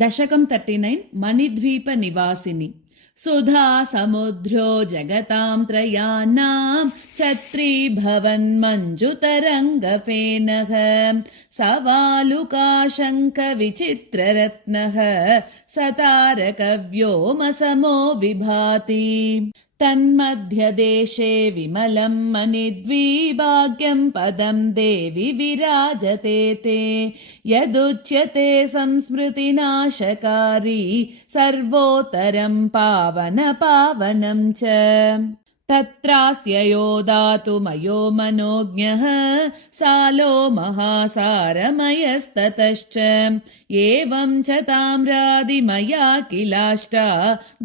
दशकं 39 मणिद्वीपनिवासिनी सुधा समुद्रो जगतां त्रयाणां छत्रीभवन्मञ्जुतरङ्गफेनः सवालुकाशङ्खविचित्ररत्नः सतारकव्योमसमो विभाति तन्मध्यदेशे विमलं मणिद्वीभाग्यं पदं देवि विराजते ते यदुच्यते संस्मृतिनाशकारी सर्वोत्तरं पावनं च तत्रास्त्ययो धातुमयो मनोज्ञः सालो महासारमयस्ततश्च एवं च ताम्रादिमया किलाष्टा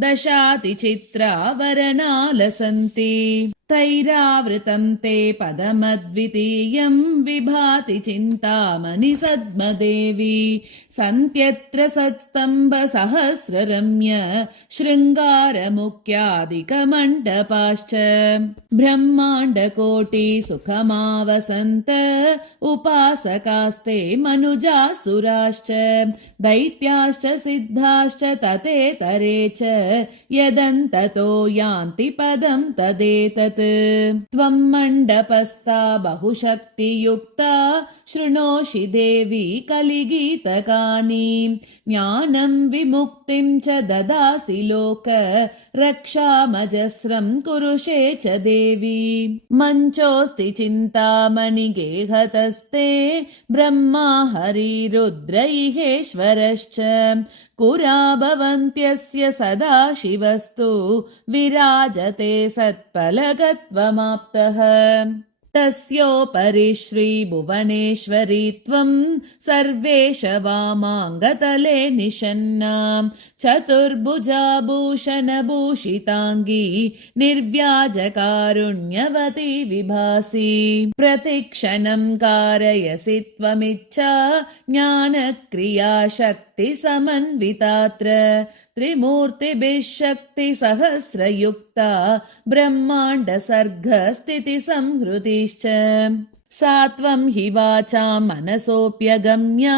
दशातिचित्रावरणालसन्ति तैरावृतं ते पदमद्वितीयं विभाति चिन्तामणि सद्मदेवी सन्त्यत्र सत्स्तम्भसहस्ररम्य शृङ्गारमुख्यादिकमण्डपाश्च ब्रह्माण्डकोटि सुखमावसन्त उपासकास्ते मनुजासुराश्च दैत्याश्च सिद्धाश्च ततेतरे च यदन्ततो यान्ति पदं तदेतत् त्वं मण्डपस्था बहुशक्तियुक्ता शृणोषि देवी कलिगीतकानि ज्ञानं विमुक्तिं च ददासि लोक रक्षामजस्रं कुरुषे च देवी मञ्चोऽस्ति चिन्तामणिगेहतस्ते ब्रह्मा हरिरुद्र इहेश्वरश्च कुरा भवन्त्यस्य सदाशिवस्तु विराजते सत्फलकत्वमाप्तः तस्योपरि श्रीभुवनेश्वरी त्वं सर्वेश वामाङ्गतले निषन्ना चतुर्भुजा भूषणभूषिताङ्गी निर्व्याजकारुण्यवती विभासि प्रतिक्षणं कारयसि त्वमिच्छा ज्ञानक्रियाशक्तिसमन्वितात्र त्रिमूर्तिभिः शक्तिसहस्रयुक्ता ब्रह्माण्डसर्गस्थितिसंहृतिश्च सा त्वं हि वाचां मनसोऽप्यगम्या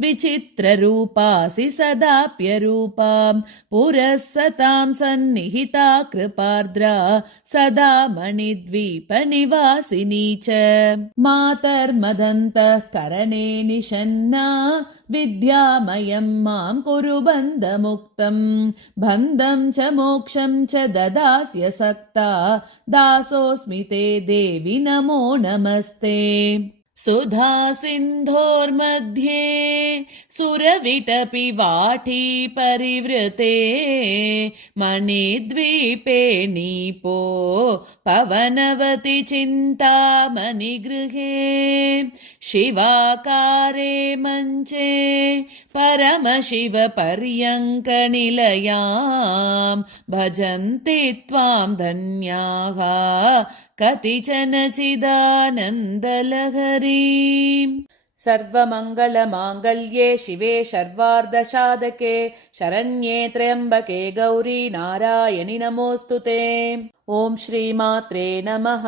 विचित्ररूपासि सदाप्यरूपा पुरः सतां सन्निहिता कृपार्द्रा सदा मणिद्वीपनिवासिनी च मातर्मदन्तः करणे निषन्ना विद्यामयं मां कुरु बन्धमुक्तं बन्धं च मोक्षं च ददास्य सक्ता दासोऽस्मि ते देवि नमो नमस्ते सुधा सिन्धोर्मध्ये सुरविटपि वाटी परिवृते मणिद्वीपे नीपो पवनवति चिन्तामणिगृहे शिवाकारे मञ्चे परमशिवपर्यङ्कनिलयां भजन्ति त्वां धन्याः कतिचन चिदानन्दलहरीम् सर्वमङ्गलमाङ्गल्ये शिवे सर्वार्धसाधके शरण्ये त्र्यम्बके गौरी नारायणि नमोऽस्तु ते ॐ श्रीमात्रे नमः।